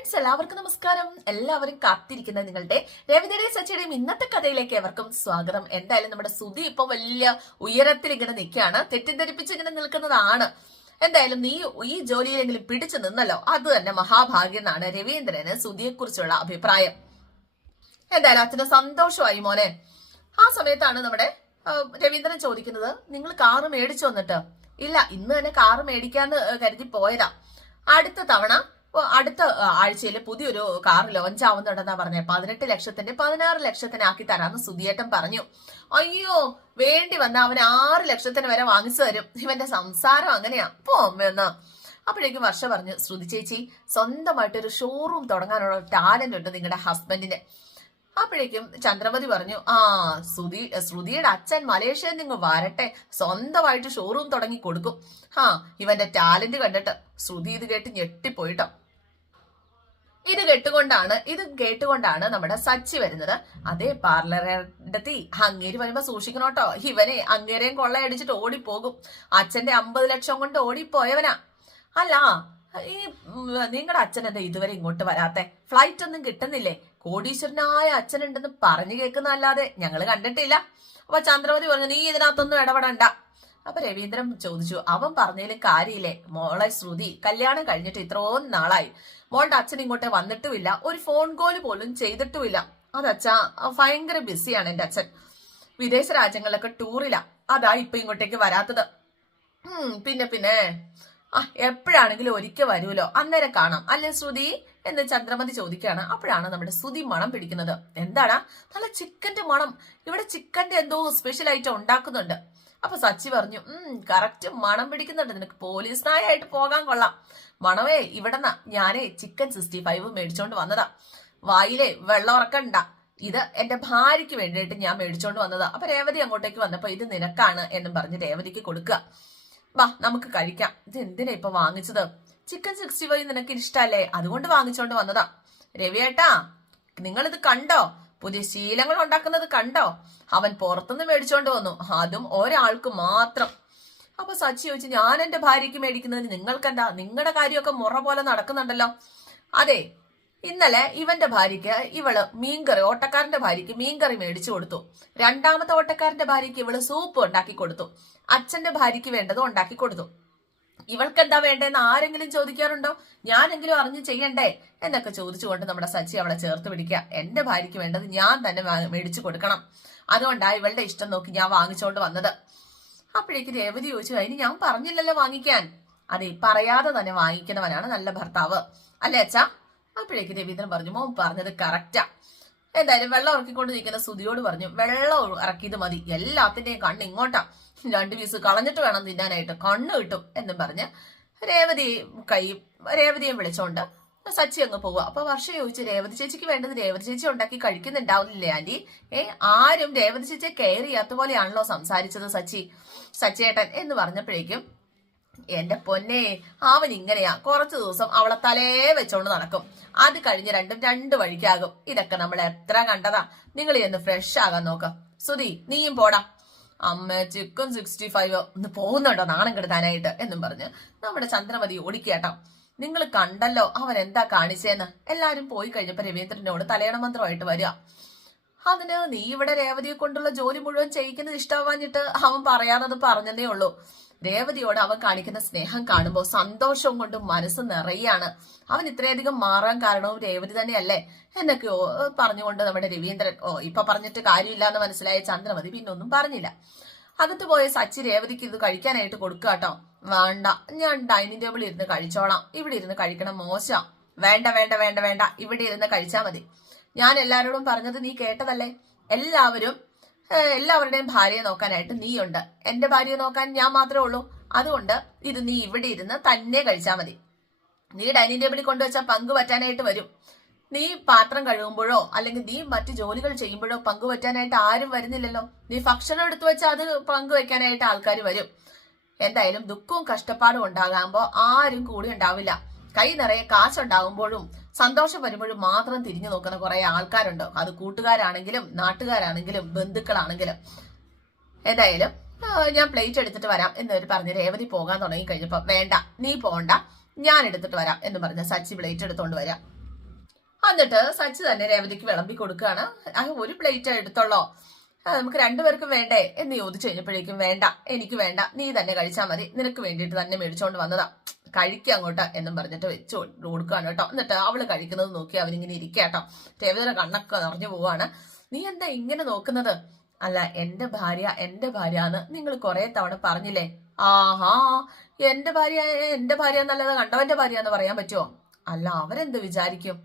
Friends എല്ലാവർക്കും നമസ്കാരം. എല്ലാവരും കാത്തിരിക്കുന്ന നിങ്ങളുടെ രവിതയുടെയും സച്ചിയുടെയും ഇന്നത്തെ കഥയിലേക്ക് എവർക്കും സ്വാഗതം. എന്തായാലും നമ്മുടെ സുധി ഇപ്പൊ വലിയ ഉയരത്തിൽ ഇങ്ങനെ നിൽക്കുകയാണ്. തെറ്റിദ്ധരിപ്പിച്ച് ഇങ്ങനെ നിൽക്കുന്നതാണ്. എന്തായാലും നീ ഈ ജോലിയിലെങ്കിലും പിടിച്ചു നിന്നല്ലോ. അത് തന്നെ മഹാഭാഗ്യം എന്നാണ് രവീന്ദ്രന് സുധിയെ കുറിച്ചുള്ള അഭിപ്രായം. എന്തായാലും അച്ഛന് സന്തോഷമായി മോനെ. ആ സമയത്താണ് നമ്മുടെ രവീന്ദ്രൻ ചോദിക്കുന്നത് നിങ്ങൾ കാറ് മേടിച്ചു? വന്നിട്ട് ഇല്ല ഇന്ന് തന്നെ കാറ് മേടിക്കാന്ന് കരുതി പോയതാ. അടുത്ത തവണ അടുത്ത ആഴ്ചയിൽ പുതിയൊരു കാർ ലോഞ്ച് ആവുന്നുണ്ടെന്നാ പറഞ്ഞത് പതിനെട്ട് ലക്ഷത്തിന്റെ പതിനാറ് ലക്ഷത്തിനാക്കി തരാമെന്ന് സുധിയേട്ടൻ പറഞ്ഞു. അയ്യോ വേണ്ടി വന്ന അവൻ ആറ് ലക്ഷത്തിന് വരെ വാങ്ങിച്ചു തരും. ഇവന്റെ സംസാരം അങ്ങനെയാ. പോ അമ്മയെന്ന് അപ്പോഴേക്കും വർഷ പറഞ്ഞു ശ്രുതി ചേച്ചി സ്വന്തമായിട്ട് ഒരു ഷോറൂം തുടങ്ങാനുള്ള ടാലന്റ് ഉണ്ട് നിങ്ങളുടെ ഹസ്ബൻഡിന് അപ്പോഴേക്കും ചന്ദ്രമതി പറഞ്ഞു ആ ശ്രുതി ശ്രുതിയുടെ അച്ഛൻ മലേഷ്യയിൽ നിങ്ങൾ വരട്ടെ. സ്വന്തമായിട്ട് ഷോറൂം തുടങ്ങി കൊടുക്കും. ആ ഇവന്റെ ടാലന്റ് കണ്ടിട്ട് ശ്രുതി ഇത് കേട്ട് ഞെട്ടിപ്പോയിട്ടോ. ഇത് കെട്ടുകൊണ്ടാണ് ഇത് കേട്ടുകൊണ്ടാണ് നമ്മുടെ സച്ചി വരുന്നത്. അതേ തീ അങ്ങേര് വരുമ്പോ സൂക്ഷിക്കണോട്ടോ. ഇവനെ അങ്ങേരെയും കൊള്ളയടിച്ചിട്ട് ഓടിപ്പോകും. അച്ഛന്റെ അമ്പത് ലക്ഷം കൊണ്ട് ഓടിപ്പോയവനാ. അല്ല ഈ നിങ്ങളുടെ അച്ഛൻ എന്താ ഇതുവരെ ഇങ്ങോട്ട് വരാത്തെ? ഫ്ലൈറ്റ് ഒന്നും കിട്ടുന്നില്ലേ? കോടീശ്വരനായ അച്ഛനുണ്ടെന്ന് പറഞ്ഞു കേൾക്കുന്നല്ലാതെ ഞങ്ങൾ കണ്ടിട്ടില്ല. അപ്പൊ ചന്ദ്രമതി പറഞ്ഞു നീ ഇതിനകത്തൊന്നും ഇടപെടണ്ട. അപ്പൊ രവീന്ദ്രൻ ചോദിച്ചു അവൻ പറഞ്ഞതിലും കാര്യമില്ലേ മോളെ ശ്രുതി കല്യാണം കഴിഞ്ഞിട്ട് ഇത്രയും നാളായി. മോളുടെ അച്ഛൻ ഇങ്ങോട്ടേ വന്നിട്ടുമില്ല. ഒരു ഫോൺ കോൾ പോലും ചെയ്തിട്ടുമില്ല. അതച്ഛ ഭയങ്കര ബിസിയാണ് എന്റെ അച്ഛൻ. വിദേശ രാജ്യങ്ങളിലൊക്കെ ടൂറില്ല അതാ ഇപ്പൊ ഇങ്ങോട്ടേക്ക് വരാത്തത്. പിന്നെ പിന്നെ. ആ എപ്പോഴാണെങ്കിലും ഒരിക്കൽ വരുമല്ലോ. അന്നേരം കാണാം. അല്ലെ ശ്രുതി? എന്ന് ചന്ദ്രമതി ചോദിക്കുകയാണ്. അപ്പോഴാണ് നമ്മുടെ ശ്രുതി മണം പിടിക്കുന്നത്. എന്താണ് നല്ല ചിക്കന്റെ മണം. ഇവിടെ ചിക്കന്റെ എന്തോ സ്പെഷ്യൽ ആയിട്ട് ഉണ്ടാക്കുന്നുണ്ട്. അപ്പൊ സച്ചി പറഞ്ഞു ഉം കറക്റ്റ് മണം പിടിക്കുന്നുണ്ട്. നിനക്ക് പോലീസ് നായായിട്ട് പോകാൻ കൊള്ളാം. മണവേ ഇവിടെന്നാ. ഞാനേ ചിക്കൻ സിക്സ്റ്റി ഫൈവ് മേടിച്ചോണ്ട് വന്നതാ. വായിലെ വെള്ളം ഉറക്കണ്ട. ഇത് എന്റെ ഭാര്യയ്ക്ക് വേണ്ടിയിട്ട് ഞാൻ മേടിച്ചോണ്ട് വന്നതാ. അപ്പൊ രേവതി അങ്ങോട്ടേക്ക് വന്നപ്പോ ഇത് നിനക്കാണ് എന്നും പറഞ്ഞ് രേവതിക്ക് കൊടുക്കുക. വാ നമുക്ക് കഴിക്കാം. ഇത് എന്തിനാ ഇപ്പൊ വാങ്ങിച്ചത്? ചിക്കൻ സിക്സ്റ്റി ഫൈവ് നിനക്ക് ഇഷ്ടല്ലേ? അതുകൊണ്ട് വാങ്ങിച്ചോണ്ട് വന്നതാ. രവിയേട്ടാ നിങ്ങളിത് കണ്ടോ? പുതിയ ശീലങ്ങൾ ഉണ്ടാക്കുന്നത് കണ്ടോ? അവൻ പുറത്തുനിന്ന് മേടിച്ചോണ്ട് വന്നു. അതും ഒരാൾക്ക് മാത്രം. അപ്പൊ സച്ചി ചോദിച്ചു ഞാൻ എന്റെ ഭാര്യയ്ക്ക് മേടിക്കുന്നതിന് നിങ്ങൾക്കെന്താ? നിങ്ങളുടെ കാര്യമൊക്കെ മുറ പോലെ നടക്കുന്നുണ്ടല്ലോ. അതെ ഇന്നലെ ഇവന്റെ ഭാര്യയ്ക്ക് ഇവൾ മീൻകറി ഓട്ടക്കാരന്റെ ഭാര്യയ്ക്ക് മീൻകറി മേടിച്ചു കൊടുത്തു. രണ്ടാമത്തെ ഓട്ടക്കാരന്റെ ഭാര്യയ്ക്ക് ഇവൾ സൂപ്പ് ഉണ്ടാക്കി കൊടുത്തു. അച്ഛന്റെ ഭാര്യയ്ക്ക് വേണ്ടത് ഉണ്ടാക്കി കൊടുത്തു. ഇവൾക്ക് എന്താ വേണ്ടതെന്ന് ആരെങ്കിലും ചോദിക്കാറുണ്ടോ? ഞാനെങ്കിലും അറിഞ്ഞു ചെയ്യണ്ടേ? എന്നൊക്കെ ചോദിച്ചുകൊണ്ട് നമ്മുടെ സച്ചി അവളെ ചേർത്ത് പിടിക്കുക. എന്റെ ഭാര്യയ്ക്ക് വേണ്ടത് ഞാൻ തന്നെ മേടിച്ചു കൊടുക്കണം. അതുകൊണ്ടാ ഇവളുടെ ഇഷ്ടം നോക്കി ഞാൻ വാങ്ങിച്ചോണ്ട് വന്നത്. അപ്പോഴേക്ക് രേവതി ചോദിച്ചു അതിന് ഞാൻ പറഞ്ഞില്ലല്ലോ വാങ്ങിക്കാൻ. അതെ പറയാതെ തന്നെ വാങ്ങിക്കുന്നവനാണ് നല്ല ഭർത്താവ്. അല്ലേ അച്ഛാ? അപ്പോഴേക്ക് രവീന്ദ്രൻ പറഞ്ഞു മോൻ പറഞ്ഞത് കറക്റ്റാ എന്തായാലും വെള്ളം ഇറക്കിക്കൊണ്ട് നിൽക്കുന്ന സുതിയോട് പറഞ്ഞു വെള്ളം ഇറക്കിയത് മതി. എല്ലാത്തിന്റെയും കണ്ണ് ഇങ്ങോട്ടാ. രണ്ട് പീസ് കളഞ്ഞിട്ട് വേണം തിന്നാനായിട്ട്. കണ്ണ് കിട്ടും എന്നും പറഞ്ഞ് രേവതി കൈ രേവതിയെ വിളിച്ചോണ്ട് സച്ചി അങ്ങ് പോവുക. അപ്പൊ വർഷം ചോദിച്ചു രേവതി ചേച്ചിക്ക് വേണ്ടത് രേവതി ചേച്ചി ഉണ്ടാക്കി കഴിക്കുന്നുണ്ടാവുന്നില്ലേ ആന്റി? ഏ ആരും രേവതി ചേച്ചിയെ കെയർ ചെയ്യാത്ത പോലെയാണല്ലോ സംസാരിച്ചത് സച്ചി സച്ചേട്ടൻ എന്ന് പറഞ്ഞപ്പോഴേക്കും എന്റെ പൊന്നെ അവൻ ഇങ്ങനെയാ. കുറച്ചു ദിവസം അവളെ തലേ വെച്ചോണ്ട് നടക്കും. അത് കഴിഞ്ഞ് രണ്ടും രണ്ട് വഴിക്കാകും. ഇതൊക്കെ നമ്മൾ എത്ര കണ്ടതാ. നിങ്ങൾ ഇന്ന് ഫ്രഷ് ആകാൻ നോക്ക. സുധി നീയും പോടാ. അമ്മ ചിക്കൻ സിക്സ്റ്റി ഫൈവ് ഒന്ന് പോകുന്നുണ്ടോ? നാണം കെടുത്താനായിട്ട് എന്നും പറഞ്ഞ്. നമ്മുടെ ചന്ദ്രമതി ഓടിക്കേട്ടോ. നിങ്ങൾ കണ്ടല്ലോ അവൻ എന്താ കാണിച്ചേന്ന്. എല്ലാരും പോയി കഴിഞ്ഞപ്പോ രവീന്ദ്രനോട് തലയണ മന്ത്രമായിട്ട് വരിക. അതിന് നീ ഇവിടെ രേവതിയെ കൊണ്ടുള്ള ജോലി മുഴുവൻ ചെയ്യിക്കുന്നത് ഇഷ്ടമാവാഞ്ഞിട്ട് അവൻ പറയാറത് പറഞ്ഞതേ ഉള്ളൂ. രേവതിയോട് അവൻ കാണിക്കുന്ന സ്നേഹം കാണുമ്പോൾ സന്തോഷം കൊണ്ട് മനസ്സ് നിറയാണ്. അവൻ ഇത്രയധികം മാറാൻ കാരണവും രേവതി തന്നെയല്ലേ? എന്നൊക്കെയോ പറഞ്ഞുകൊണ്ട് നമ്മുടെ രവീന്ദ്രൻ ഓ ഇപ്പൊ പറഞ്ഞിട്ട് കാര്യമില്ല എന്ന് മനസ്സിലായ ചന്ദ്രമതി പിന്നെ ഒന്നും പറഞ്ഞില്ല. അകത്ത് പോയ സച്ചി രേവതിക്ക് ഇത് കഴിക്കാനായിട്ട് കൊടുക്കുക കേട്ടോ. വേണ്ട ഞാൻ ഡൈനിങ് ടേബിളിൽ ഇരുന്ന് കഴിച്ചോളാം. ഇവിടെ ഇരുന്ന് കഴിക്കണം മോശം. വേണ്ട വേണ്ട വേണ്ട വേണ്ട. ഇവിടെ ഇരുന്ന് കഴിച്ചാൽ മതി. ഞാൻ എല്ലാവരോടും പറഞ്ഞത് നീ കേട്ടതല്ലേ? എല്ലാവരും എല്ലാവരുടെയും ഭാര്യയെ നോക്കാനായിട്ട് നീയുണ്ട്. എന്റെ ഭാര്യയെ നോക്കാൻ ഞാൻ മാത്രമേ ഉള്ളൂ. അതുകൊണ്ട് ഇത് നീ ഇവിടെ ഇരുന്ന് തന്നെ കഴിച്ചാൽ മതി. നീ ഡൈനിങ് ടേബിളിൽ കൊണ്ടുവച്ചാൽ പങ്ക് പറ്റാനായിട്ട് വരും. നീ പാത്രം കഴുകുമ്പോഴോ അല്ലെങ്കിൽ നീ മറ്റു ജോലികൾ ചെയ്യുമ്പോഴോ പങ്കുവറ്റാനായിട്ട് ആരും വരുന്നില്ലല്ലോ. നീ ഭക്ഷണം എടുത്തു വെച്ചാൽ അത് പങ്കുവെക്കാനായിട്ട് ആൾക്കാർ വരും. എന്തായാലും ദുഃഖവും കഷ്ടപ്പാടും ഉണ്ടാകുമ്പോൾ ആരും കൂടി ഉണ്ടാവില്ല. കൈ നിറയെ കാശുണ്ടാകുമ്പോഴും സന്തോഷം വരുമ്പോഴും മാത്രം തിരിഞ്ഞു നോക്കുന്ന കുറെ ആൾക്കാരുണ്ട്. അത് കൂട്ടുകാരാണെങ്കിലും നാട്ടുകാരാണെങ്കിലും ബന്ധുക്കളാണെങ്കിലും. എന്തായാലും ഞാൻ പ്ലേറ്റ് എടുത്തിട്ട് വരാം എന്നവർ പറഞ്ഞ് രേവതി പോകാൻ തുടങ്ങി കഴിഞ്ഞപ്പോ വേണ്ട നീ പോണ്ട ഞാൻ എടുത്തിട്ട് വരാം എന്ന് പറഞ്ഞ സച്ചി പ്ലേറ്റ് എടുത്തോണ്ട് വരാം. എന്നിട്ട് സച്ചി തന്നെ രേവതിക്ക് വിളമ്പി കൊടുക്കുകയാണ്. ഒരു പ്ലേറ്റ് എടുത്തോളോ? നമുക്ക് രണ്ടുപേർക്കും വേണ്ടേ എന്ന് ചോദിച്ചു കഴിഞ്ഞപ്പോഴേക്കും വേണ്ട എനിക്ക് വേണ്ട നീ തന്നെ കഴിച്ചാൽ മതി നിനക്ക് വേണ്ടിയിട്ട് തന്നെ മേടിച്ചോണ്ട് വന്നതാ. കഴിക്കുക അങ്ങോട്ട് എന്നും പറഞ്ഞിട്ട് വെച്ച് കൊടുക്കുകയാണ് കേട്ടോ. എന്നിട്ട് അവൾ കഴിക്കുന്നത് നോക്കി അവനിങ്ങനെ ഇരിക്കുക കേട്ടോ. കണ്ണൊക്കെ നിറഞ്ഞു പോവാണ് നീ എന്താ ഇങ്ങനെ നോക്കുന്നത്? അല്ല എന്റെ ഭാര്യ എന്റെ ഭാര്യ എന്ന് നിങ്ങൾ കുറെ തവണ പറഞ്ഞില്ലേ? ആഹാ എന്റെ ഭാര്യ എന്റെ ഭാര്യ എന്നല്ലാതെ കണ്ടവന്റെ ഭാര്യ എന്ന് പറയാൻ പറ്റുമോ അല്ല അവരെന്ത് വിചാരിക്കും?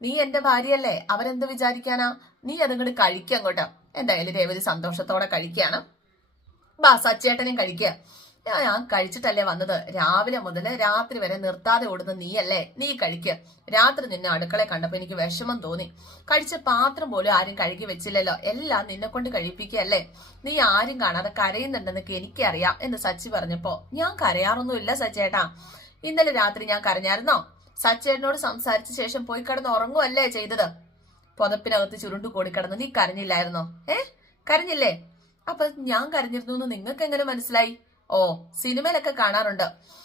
നീ എന്റെ ഭാര്യയല്ലേ അവരെന്ത് വിചാരിക്കാനാ? നീ അതങ്ങോട്ട് കഴിക്കുക അങ്ങോട്ട്. എന്തായാലും രേവതി സന്തോഷത്തോടെ കഴിക്കുകയാണ്. ബാ സച്ചേട്ടനും കഴിക്കുക ഞാൻ കഴിച്ചിട്ടല്ലേ വന്നത്? രാവിലെ മുതൽ രാത്രി വരെ നിർത്താതെ ഓടുന്ന നീയല്ലേ? നീ കഴിക്കുക രാത്രി നിന്നെ അടുക്കളെ കണ്ടപ്പോൾ എനിക്ക് വിഷമം തോന്നി. കഴിച്ച പാത്രം പോലും ആരും കഴുകി വെച്ചില്ലല്ലോ. എല്ലാം നിന്നെ കൊണ്ട് കഴിപ്പിക്കുകയല്ലേ? നീ ആരും കാണാതെ കരയുന്നുണ്ടെന്നൊക്കെ എനിക്കറിയാം എന്ന് സച്ചി പറഞ്ഞപ്പോ. ഞാൻ കരയാറൊന്നുമില്ല സച്ചേട്ടാ. ഇന്നലെ രാത്രി ഞാൻ കരഞ്ഞായിരുന്നോ? സച്ചേട്ടനോട് സംസാരിച്ച ശേഷം പോയി കിടന്ന് ഉറങ്ങുമല്ലേ ചെയ്തത്? പുതപ്പിനകത്ത് ചുരുണ്ടു കൂടി കിടന്ന് നീ കരഞ്ഞില്ലായിരുന്നോ? ഏ? കരഞ്ഞില്ലേ? അപ്പൊ ഞാൻ കരഞ്ഞിരുന്നു എന്ന് നിങ്ങൾക്ക് എങ്ങനെ മനസ്സിലായി? ഓ സിനിമയിലൊക്കെ കാണാറുണ്ട്.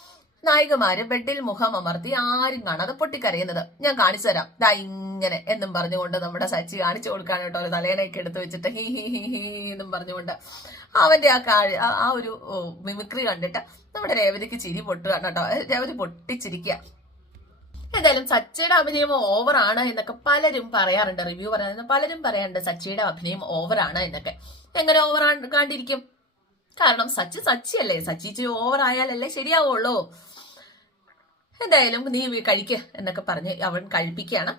നായികമാര് ബെഡിൽ മുഖം അമർത്തി ആരും കാണാതെ പൊട്ടിക്കരയുന്നത്. ഞാൻ കാണിച്ചു തരാം. ദാ ഇങ്ങനെ എന്നും പറഞ്ഞുകൊണ്ട് നമ്മുടെ സച്ചി കാണിച്ചു കൊടുക്കാൻ കേട്ടോ ഒരു തലേനൊക്കെ എടുത്തു വെച്ചിട്ട് ഹി ഹി ഹി ഹി എന്നും പറഞ്ഞുകൊണ്ട്. അവന്റെ ആ കാഴ് ആ- ഒരു മിമിക്രി കണ്ടിട്ട് നമ്മുടെ രേവതിക്ക് ചിരി പൊട്ടുകയാണ് കേട്ടോ. രേവതി പൊട്ടിച്ചിരിക്കുക എന്തായാലും സച്ചയുടെ അഭിനയം ഓവർ ആണ് എന്നൊക്കെ പലരും പറയാറുണ്ട്. റിവ്യൂ പറയാറുണ്ട് പലരും പറയാറുണ്ട് സച്ചിയുടെ അഭിനയം ഓവർ ആണ് എന്നൊക്കെ. എങ്ങനെ ഓവർ കണ്ടിരിക്കും? കാരണം സച്ചി അല്ലേ സച്ചി ഇച്ചിരി ഓവർ ആയാലല്ലേ ശരിയാവുള്ളൂ. എന്തായാലും നീ കഴിക്ക എന്നൊക്കെ പറഞ്ഞ് അവൻ കഴിപ്പിക്കുകയാണ്.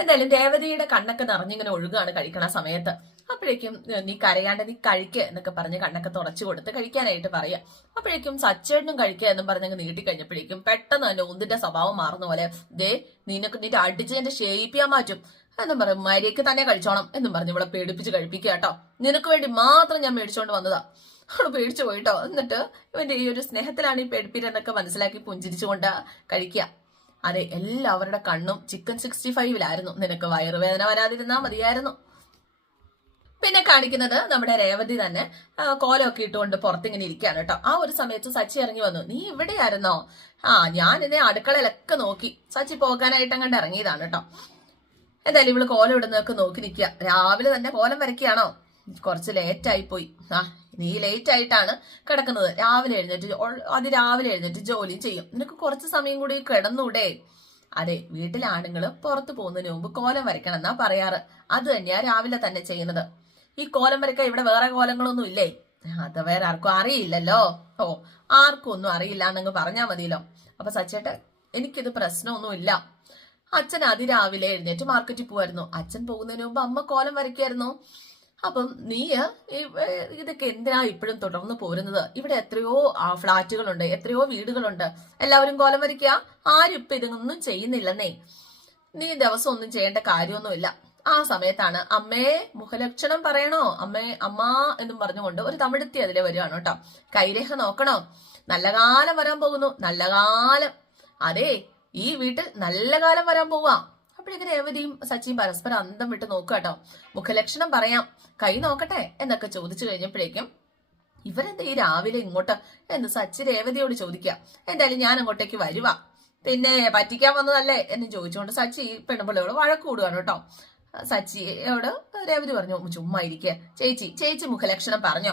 എന്തായാലും രേവതിയുടെ കണ്ണൊക്കെ നിറഞ്ഞിങ്ങനെ ഒഴുകാണ് കഴിക്കണ സമയത്ത്. അപ്പോഴേക്കും നീ കരയാണ്ട് നീ കഴിക്കുക എന്നൊക്കെ പറഞ്ഞ് കണ്ണൊക്കെ തുടച്ചു കൊടുത്ത് കഴിക്കാനായിട്ട് പറയാം. അപ്പോഴേക്കും സച്ചേട്ടനും കഴിക്കുക എന്നും പറഞ്ഞങ്ങ് നീട്ടി കഴിഞ്ഞപ്പോഴേക്കും പെട്ടെന്ന് തന്നെ ഒന്നിന്റെ സ്വഭാവം മാറുന്ന പോലെ ദേ നിനക്ക് നിന്റെ അടിച്ച് എന്റെ ഷേപ്പിയാൻ മാറ്റും. എന്നും പറയും മര്യാദയ്ക്ക് തന്നെ കഴിച്ചോണം എന്നും പറഞ്ഞ് ഇവിടെ പേടിപ്പിച്ച് കഴിപ്പിക്കുക കേട്ടോ. നിനക്ക് വേണ്ടി മാത്രം ഞാൻ മേടിച്ചോണ്ട് വന്നതാ. അവൾ പേടിച്ചു പോയിട്ടോ എന്നിട്ട് ഇവന്റെ ഈ ഒരു സ്നേഹത്തിലാണ് ഈ പേടിപ്പിരെന്നൊക്കെ മനസ്സിലാക്കി പുഞ്ചിരിച്ചുകൊണ്ട് കഴിക്കുക. അതെ എല്ലാവരുടെ കണ്ണും ചിക്കൻ സിക്സ്റ്റി ഫൈവിലായിരുന്നു നിനക്ക് വയറുവേദന വരാതിരുന്നാ മതിയായിരുന്നു. പിന്നെ കാണിക്കുന്നത് നമ്മുടെ രേവതി തന്നെ കോലമൊക്കെ ഇട്ടുകൊണ്ട് പുറത്തിങ്ങനെ ഇരിക്കുകയാണ് കേട്ടോ. ആ ഒരു സമയത്ത് സച്ചി ഇറങ്ങി വന്നു. നീ ഇവിടെയായിരുന്നോ? ആ ഞാൻ എന്നെ അടുക്കളയിലൊക്കെ നോക്കി. സച്ചി പോകാനായിട്ട് അങ്ങോട്ട് ഇറങ്ങിയതാണ് കേട്ടോ. എന്തായാലും ഇവൾ കോലം ഇടുന്നതൊക്കെ നോക്കി നിൽക്കുക. രാവിലെ തന്നെ കോലം വരയ്ക്കുകയാണോ? കുറച്ച് ലേറ്റായി പോയി. ആ നീ ലേറ്റ് ആയിട്ടാണ് കിടക്കുന്നത്. രാവിലെ എഴുന്നേറ്റ് അതിരാവിലെ എഴുന്നേറ്റ് ജോലി ചെയ്യും. നിനക്ക് കുറച്ച് സമയം കൂടി കിടന്നൂടെ. അതെ വീട്ടിലെ ആണുങ്ങൾ പുറത്തു പോകുന്നതിന് മുമ്പ് കോലം വരയ്ക്കണം എന്നാ പറയാറ്. അത് തന്നെയാ രാവിലെ തന്നെ ചെയ്യുന്നത്. ഈ കോലം വരയ്ക്കാൻ ഇവിടെ വേറെ കോലങ്ങളൊന്നും ഇല്ലേ? അത് വേറെ ആർക്കും അറിയില്ലല്ലോ. ഓ ആർക്കും ഒന്നും അറിയില്ല എന്നങ്ങ് പറഞ്ഞാ മതിയല്ലോ. അപ്പൊ സച്ചേട്ടൻ എനിക്കിത് പ്രശ്നമൊന്നുമില്ല. അച്ഛൻ അതിരാവിലെ എഴുന്നേറ്റ് മാർക്കറ്റിൽ പോവായിരുന്നു. അച്ഛൻ പോകുന്നതിന് മുമ്പ് അമ്മ കോലം വരയ്ക്കായിരുന്നു. അപ്പം നീ ഇതൊക്കെ എന്തിനാ ഇപ്പോഴും തുടർന്ന് പോരുന്നത്? ഇവിടെ എത്രയോ ഫ്ളാറ്റുകളുണ്ട് എത്രയോ വീടുകളുണ്ട്. എല്ലാവരും കോലം വരയ്ക്കുക? ആരും ഇപ്പൊ ഇതൊന്നും ചെയ്യുന്നില്ലെന്നേ. നീ ദിവസം ഒന്നും ചെയ്യേണ്ട കാര്യമൊന്നുമില്ല. ആ സമയത്താണ് അമ്മേ മുഖലക്ഷണം പറയണോ? അമ്മേ അമ്മ എന്നും പറഞ്ഞുകൊണ്ട് ഒരു തമിഴ്ത്തി അതിലെ വരികയാണ് കേട്ടോ. കൈരേഖ നോക്കണോ? നല്ല കാലം വരാൻ പോകുന്നു നല്ല കാലം. അതെ ഈ വീട്ടിൽ നല്ല കാലം വരാൻ പോവാ. അപ്പോഴേക്കും രേവതിയും സച്ചിയും പരസ്പരം അന്തം വിട്ട് നോക്കുക കേട്ടോ. മുഖലക്ഷണം പറയാം കൈ നോക്കട്ടെ എന്നൊക്കെ ചോദിച്ചു കഴിഞ്ഞപ്പോഴേക്കും ഇവരെന്താ ഈ രാവിലെ ഇങ്ങോട്ട് എന്ന് സച്ചി രേവതിയോട് ചോദിക്കുക. എന്തായാലും ഞാൻ അങ്ങോട്ടേക്ക് വരുവാ. പിന്നെ പറ്റിക്കാൻ വന്നതല്ലേ എന്ന് ചോദിച്ചുകൊണ്ട് സച്ചി പെണ്ണുപിള്ളയോട് വഴക്ക് കൂടുകയാണ് കേട്ടോ. സച്ചിയോട് രേവതി പറഞ്ഞു ചുമ്മാ ഇരിക്കുക ചേച്ചി ചേച്ചി മുഖലക്ഷണം പറഞ്ഞു.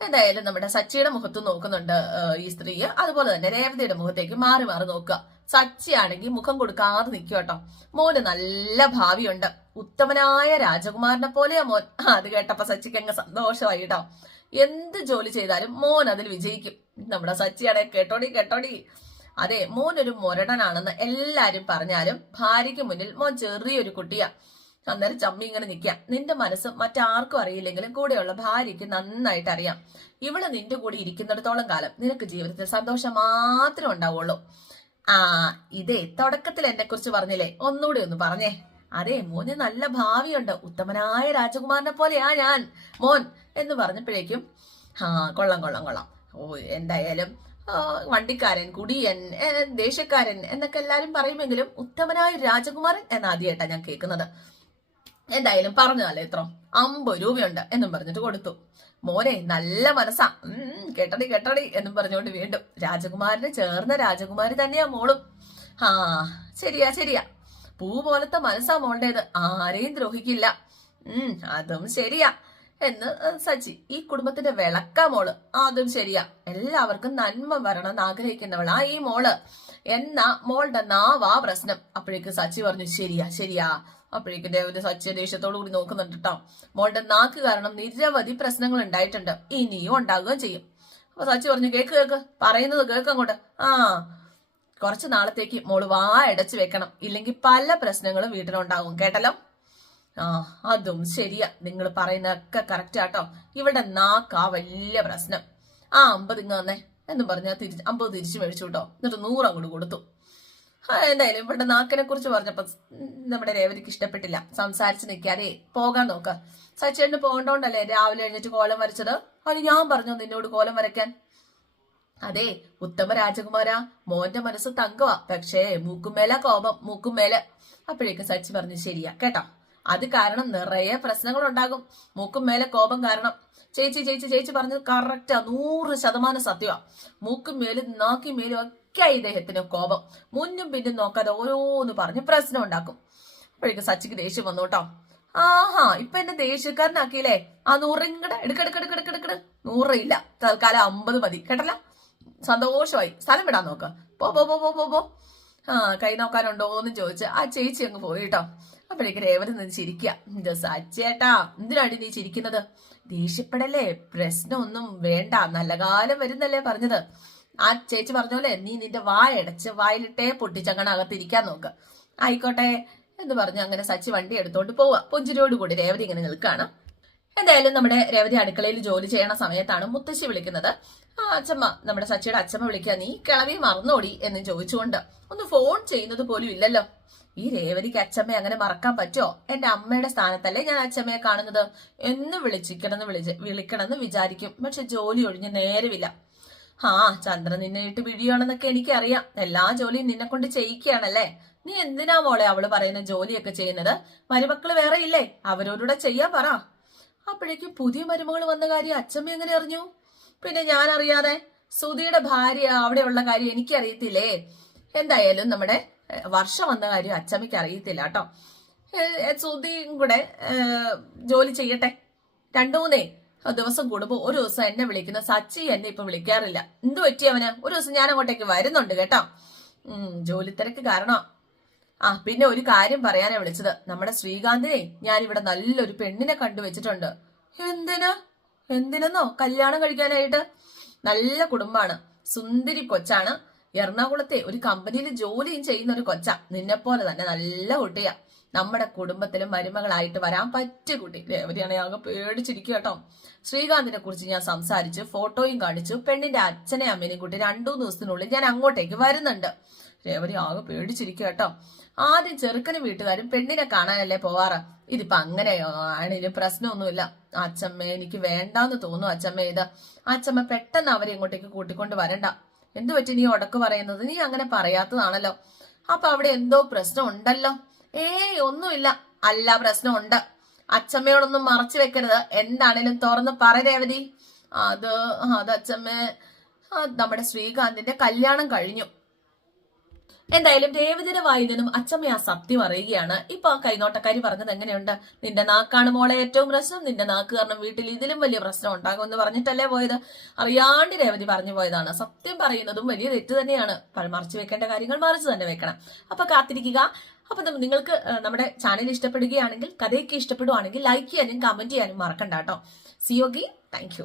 എന്തായാലും നമ്മുടെ സച്ചിയുടെ മുഖത്ത് നോക്കുന്നുണ്ട് ഈ സ്ത്രീ. അതുപോലെ തന്നെ രേവതിയുടെ മുഖത്തേക്ക് മാറി മാറി നോക്കുക. സച്ചി ആണെങ്കിൽ മുഖം കൊടുക്കാതെ നിൽക്കുക കേട്ടോ. മോന് നല്ല ഭാവിയുണ്ട്. ഉത്തമനായ രാജകുമാരനെ പോലെയാ മോൻ. അത് കേട്ടപ്പോ സച്ചിക്ക് അങ്ങ് സന്തോഷമായി കേട്ടോ. എന്ത് ജോലി ചെയ്താലും മോൻ അതിൽ വിജയിക്കും. നമ്മുടെ സച്ചിയാണെ കേട്ടോടി കേട്ടോടി. അതെ മോനൊരു മുരടനാണെന്ന് എല്ലാരും പറഞ്ഞാലും ഭാര്യയ്ക്ക് മുന്നിൽ മോൻ ചെറിയൊരു കുട്ടിയാ. അന്നേരം ചമ്മി ഇങ്ങനെ നിൽക്കുക. നിന്റെ മനസ്സ് മറ്റാർക്കും അറിയില്ലെങ്കിലും കൂടെയുള്ള ഭാര്യയ്ക്ക് നന്നായിട്ട് അറിയാം. ഇവൾ നിന്റെ കൂടെ ഇരിക്കുന്നിടത്തോളം കാലം നിനക്ക് ജീവിതത്തിൽ സന്തോഷം മാത്രമേ ഉണ്ടാവുള്ളൂ. ആ ഇതേ തുടക്കത്തിൽ എന്നെ കുറിച്ച് പറഞ്ഞില്ലേ? ഒന്നുകൂടി ഒന്ന് പറഞ്ഞേ. അതെ മോന് നല്ല ഭാവിയുണ്ട്. ഉത്തമനായ രാജകുമാരനെ പോലെയാ ഞാൻ. മോൻ എന്ന് പറഞ്ഞപ്പോഴേക്കും ആ കൊള്ളം കൊള്ളം കൊള്ളാം. ഓ എന്തായാലും വണ്ടിക്കാരൻ കുടിയൻ ദേശക്കാരൻ എന്നൊക്കെ എല്ലാരും പറയുമെങ്കിലും ഉത്തമനായ രാജകുമാരൻ എന്ന ആദ്യമായിട്ടാണ് ഞാൻ കേൾക്കുന്നത്. എന്തായാലും പറഞ്ഞതല്ലേ ഇത്ര? അമ്പത് രൂപയുണ്ട് എന്നും പറഞ്ഞിട്ട് കൊടുത്തു. മോനെ നല്ല മനസ്സാ. ഉം കേട്ടടി കേട്ടടി എന്നും പറഞ്ഞുകൊണ്ട് വീണ്ടും. രാജകുമാരന് ചേർന്ന രാജകുമാരി തന്നെയാ മോളും. ആ ശരിയാ ശരിയാ. പൂ പോലത്തെ മനസ്സാ മോണ്ടേത് ആരെയും ദ്രോഹിക്കില്ല. ഉം അതും ശരിയാ. എന്ന് സജി ഈ കുടുംബത്തിന്റെ വിളക്ക മോൾ. അതും ശരിയാ. എല്ലാവർക്കും നന്മ വരണം എന്ന് ആഗ്രഹിക്കുന്നവളാ ഈ മോൾ. എന്നാ മോളുടെ നാവാ പ്രശ്നം. അപ്പോഴേക്ക് സച്ചി പറഞ്ഞു ശരിയാ ശരിയാ. അപ്പോഴേക്ക് ദേവന്റെ സച്ചിയെ ദേഷ്യത്തോടു കൂടി നോക്കുന്നുണ്ട് കേട്ടോ മോളുടെ നാക്ക് കാരണം നിരവധി പ്രശ്നങ്ങൾ ഉണ്ടായിട്ടുണ്ട്. ഇനിയും ഉണ്ടാകുകയും ചെയ്യും. അപ്പൊ സച്ചി പറഞ്ഞു കേക്ക് കേക്ക്. പറയുന്നത് കേക്ക് അങ്ങോട്ട്. ആ കുറച്ച് നാളത്തേക്ക് മോൾ വാ അടച്ചു വെക്കണം. ഇല്ലെങ്കിൽ പല പ്രശ്നങ്ങളും വീട്ടിലുണ്ടാകും കേട്ടല്ലോ? ആ അതും ശരിയാ. നിങ്ങൾ പറയുന്നതൊക്കെ കറക്റ്റ് ആട്ടോ ഇവിടെ നാക്കാ വലിയ പ്രശ്നം. ആ അമ്പത് ഇങ്ങ് തന്നെ. എന്നും പറഞ്ഞാൽ തിരിച്ച് അമ്പത് തിരിച്ചു മേടിച്ചു കേട്ടോ എന്നിട്ട് നൂറ് അങ്ങോട്ട് കൊടുത്തു. എന്തായാലും ഇവിടെ നാക്കിനെ കുറിച്ച് പറഞ്ഞപ്പോ നമ്മുടെ രേവതിക്ക് ഇഷ്ടപ്പെട്ടില്ല. സംസാരിച്ച് നിൽക്കാതെ പോകാൻ നോക്ക. സച്ചേട്ടന് പോകണ്ടോണ്ടല്ലേ രാവിലെ എഴുന്നേറ്റ് കോലം വരച്ചത്? അത് ഞാൻ പറഞ്ഞു നിന്നോട് കോലം വരയ്ക്കാൻ. അതെ ഉത്തമ രാജകുമാര. മോന്റെ മനസ്സ് തങ്കവാ. പക്ഷേ മൂക്കുമേല കോപം മൂക്കുമേല അപ്പോഴേക്കും സച്ചി പറഞ്ഞു ശരിയാ. കേട്ടോ? അത് കാരണം നിറയെ പ്രശ്നങ്ങൾ ഉണ്ടാകും മൂക്കും മേലെ കോപം കാരണം. ചേച്ചി ചേച്ചി ചേച്ചി പറഞ്ഞത് കറക്റ്റാ നൂറ് ശതമാനം സത്യമാണ് മൂക്കും മേലും നാക്കി മേലും ഒക്കെ ഇദ്ദേഹത്തിന് കോപം. മുന്നും പിന്നും നോക്കാതെ ഓരോന്ന് പറഞ്ഞ് പ്രശ്നം ഉണ്ടാക്കും. അപ്പോഴേക്കും സച്ചിക്ക് ദേഷ്യം വന്നു കേട്ടോ. ആഹാ ഇപ്പൊ എന്നെ ദേഷ്യക്കാരനാക്കിയില്ലേ? ആ നൂറിങ്ങടെ എടുക്കെടുക്കെടുക്കെടുക്കെടുക്കെട് നൂറ് ഇല്ല. തൽക്കാലം അമ്പത് മതി. കേട്ടല്ല? സന്തോഷമായി. സ്ഥലം വിടാൻ നോക്ക. പോ പോ പോ പോ പോ ആ കൈ നോക്കാനുണ്ടോ എന്ന് ചോദിച്ച് ആ ചേച്ചി അങ്ങ് പോയി കേട്ടോ. അപ്പോഴേക്ക് രേവതി നിന്ന് ചിരിക്കുക സച്ചേട്ടാ എന്തിനാണ് നീ ചിരിക്കുന്നത്? ദേഷ്യപ്പെടല്ലേ? പ്രശ്നമൊന്നും വേണ്ട നല്ല കാലം വരുന്നല്ലേ പറഞ്ഞത്. ആ ചേച്ചി പറഞ്ഞോലെ നീ നിന്റെ വായടച്ച് വായിലിട്ടേ പൊട്ടിച്ചങ്ങനെ അകത്തിരിക്കാൻ നോക്ക്. ആയിക്കോട്ടെ എന്ന് പറഞ്ഞു അങ്ങനെ സച്ചി വണ്ടി എടുത്തോണ്ട് പോവുക പുഞ്ചിരിയോട് കൂടി രേവതി ഇങ്ങനെ നിൽക്കുകയാണ് എന്തായാലും നമ്മുടെ രേവതി അടുക്കളയിൽ ജോലി ചെയ്യണ സമയത്താണ് മുത്തശ്ശി വിളിക്കുന്നത്. ആ അച്ഛമ്മ നമ്മുടെ സച്ചിയുടെ അച്ഛമ്മ വിളിക്കുക നീ കിളവി മറന്നോടി എന്ന് ചോദിച്ചുകൊണ്ട്. ഒന്ന് ഫോൺ ചെയ്യുന്നത് പോലും ഇല്ലല്ലോ. ഈ രേവതിക്ക് അച്ഛമ്മയെ അങ്ങനെ മറക്കാൻ പറ്റുമോ? എന്റെ അമ്മയുടെ സ്ഥാനത്തല്ലേ ഞാൻ അച്ഛമ്മയെ കാണുന്നത്? എന്ന് വിളിച്ചിക്കണമെന്ന് വിളിച്ച് വിളിക്കണമെന്ന് വിചാരിക്കും. പക്ഷെ ജോലി ഒഴിഞ്ഞ് നേരമില്ല. ആ ചന്ദ്രൻ നിന്നെ ഇട്ട് പിഴിയുകയാണെന്നൊക്കെ എനിക്കറിയാം. എല്ലാ ജോലിയും നിന്നെ കൊണ്ട് ചെയ്യിക്കുകയാണല്ലേ? നീ എന്തിനാ മോളെ അവൾ പറയുന്ന ജോലിയൊക്കെ ചെയ്യുന്നത്? മരുമക്കൾ വേറെ ഇല്ലേ? അവരോടുകൂടെ ചെയ്യാൻ പറ. അപ്പോഴേക്കും പുതിയ മരുമകൾ വന്ന കാര്യം അച്ഛമ്മ എങ്ങനെ അറിഞ്ഞു? പിന്നെ ഞാൻ അറിയാതെ സുധിയുടെ ഭാര്യ അവിടെയുള്ള കാര്യം എനിക്കറിയത്തില്ലേ? എന്തായാലും നമ്മുടെ വർഷം വന്ന കാര്യം അച്ചമ്മയ്ക്ക് അറിയത്തില്ല കേട്ടോ. സുധിയും കൂടെ ജോലി ചെയ്യട്ടെ. രണ്ടു മൂന്നേ ദിവസം കൂടുമ്പോ ഒരു ദിവസം എന്നെ വിളിക്കുന്ന സച്ചി എന്നെ ഇപ്പൊ വിളിക്കാറില്ല. എന്ത് പറ്റി അവന്? ഒരു ദിവസം ഞാൻ അങ്ങോട്ടേക്ക് വരുന്നുണ്ട് കേട്ടോ. ഉം ജോലി തിരക്ക് കാരണം? ആ പിന്നെ ഒരു കാര്യം പറയാനാ വിളിച്ചത്. നമ്മുടെ ശ്രീകാന്തിനെ ഞാൻ ഇവിടെ നല്ലൊരു പെണ്ണിനെ കണ്ടുവച്ചിട്ടുണ്ട് എന്തിനാ? എന്തിനെന്നോ? കല്യാണം കഴിക്കാനായിട്ട്. നല്ല കുടുംബാണ് സുന്ദരി കൊച്ചാണ്. എറണാകുളത്തെ ഒരു കമ്പനിയിൽ ജോലിയും ചെയ്യുന്ന ഒരു കൊച്ച. നിന്നെപ്പോലെ തന്നെ നല്ല കുട്ടിയാ. നമ്മുടെ കുടുംബത്തിലും മരുമകളായിട്ട് വരാൻ പറ്റിയ കുട്ടി. രേവതിയാണെ ആകെ പേടിച്ചിരിക്കുക കേട്ടോ ശ്രീകാന്തിനെ കുറിച്ച് ഞാൻ സംസാരിച്ചു ഫോട്ടോയും കാണിച്ചു. പെണ്ണിന്റെ അച്ഛനെ അമ്മേനെയും കൂട്ടി രണ്ടു ദിവസത്തിനുള്ളിൽ ഞാൻ അങ്ങോട്ടേക്ക് വരുന്നുണ്ട്. രേവതി ആകെ പേടിച്ചിരിക്കുക കേട്ടോ ആദ്യം ചെറുക്കനും വീട്ടുകാരും പെണ്ണിനെ കാണാനല്ലേ പോവാറ്? ഇതിപ്പോ അങ്ങനെ ആണെങ്കിലും പ്രശ്നമൊന്നുമില്ല. അച്ഛമ്മ എനിക്ക് വേണ്ടാന്ന് തോന്നുന്നു അച്ഛമ്മ ഇത്. അച്ഛമ്മ പെട്ടെന്ന് അവരെ ഇങ്ങോട്ടേക്ക് കൂട്ടിക്കൊണ്ട് വരണ്ട. എന്തു പറ്റി നീ ഉടക്ക് പറയുന്നത്? നീ അങ്ങനെ പറയാത്തതാണല്ലോ. അപ്പൊ അവിടെ എന്തോ പ്രശ്നം ഉണ്ടല്ലോ. ഏയ് ഒന്നുമില്ല. അല്ല പ്രശ്നമുണ്ട്. അച്ഛമ്മയോടൊന്നും മറച്ചു വെക്കരുത്. എന്താണേലും തുറന്ന് പറ രേവതി. അത് അത് അച്ഛമ്മ നമ്മുടെ ശ്രീകാന്തിന്റെ കല്യാണം കഴിഞ്ഞു. എന്തായാലും രേവതിയുടെ വായിൽ നിന്നും അച്ചമ്മ ആ സത്യം അറിയുകയാണ്. ഇപ്പൊ ആ കൈനോട്ടക്കാരി പറഞ്ഞത് എങ്ങനെയുണ്ട്? നിന്റെ നാക്കാണ് മോളെ ഏറ്റവും പ്രശ്നം. നിന്റെ നാക്ക് കാരണം വീട്ടിൽ ഇതിലും വലിയ പ്രശ്നം ഉണ്ടാകും എന്ന് പറഞ്ഞിട്ടല്ലേ പോയത്? അറിയാണ്ട് രേവതി പറഞ്ഞു പോയതാണ്. സത്യം പറയുന്നതും വലിയ തെറ്റ് തന്നെയാണ്. മറച്ചു വെക്കേണ്ട കാര്യങ്ങൾ മറിച്ച് തന്നെ വെക്കണം. അപ്പൊ കാത്തിരിക്കുക. അപ്പൊ നിങ്ങൾക്ക് നമ്മുടെ ചാനൽ ഇഷ്ടപ്പെടുകയാണെങ്കിൽ കഥയൊക്കെ ഇഷ്ടപ്പെടുവാണെങ്കിൽ ലൈക്ക് ചെയ്യാനും കമന്റ് ചെയ്യാനും മറക്കണ്ട കേട്ടോ. സിയോഗി താങ്ക്